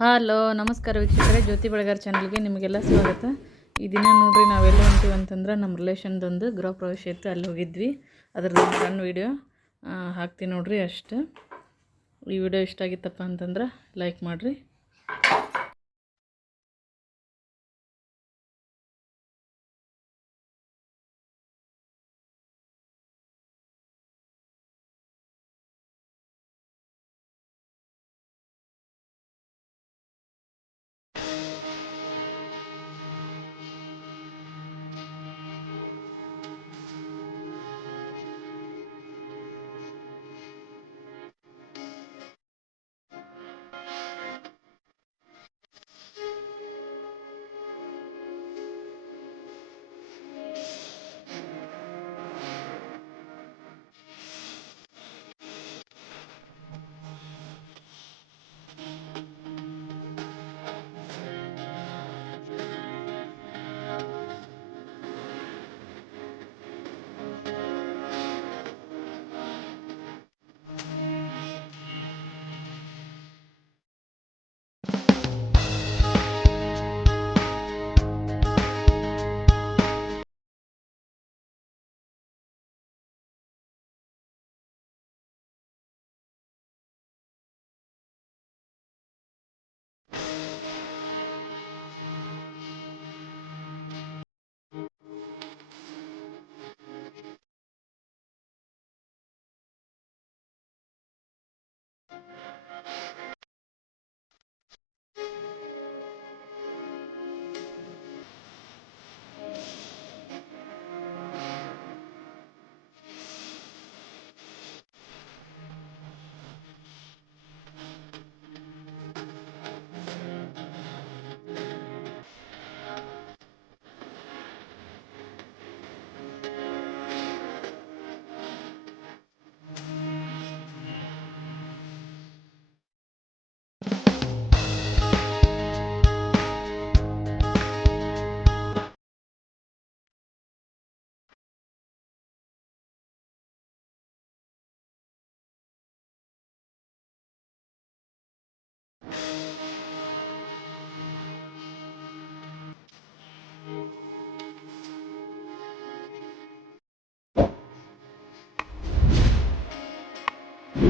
Hello, ನಮಸ್ಕಾರ ವೀಕ್ಷಕರೇ, ಜ್ಯೋತಿ ಬೆಳಗಾರ್ ಚಾನಲ್ಗೆ ನಿಮಗೆಲ್ಲ ಸ್ವಾಗತ. ಈ ದಿನ ನೋಡ್ರಿ, ನಾವೆಲ್ಲ ಹೊಂಟೀವಿ ಅಂತಂದ್ರೆ ನಮ್ಮ ರಿಲೇಷನ್ದೊಂದು ಗೃಹ ಪ್ರವೇಶ ಇತ್ತು ಅಲ್ಲಿ ಹೋಗಿದ್ವಿ. ಅದ್ರದ್ದು ಸಣ್ಣ ವೀಡಿಯೋ ಹಾಕ್ತೀನಿ ನೋಡ್ರಿ ಅಷ್ಟು. ಈ ವಿಡಿಯೋ ಇಷ್ಟ ಆಗಿತ್ತಪ್ಪ ಅಂತಂದ್ರೆ ಲೈಕ್ ಮಾಡಿರಿ.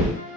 you.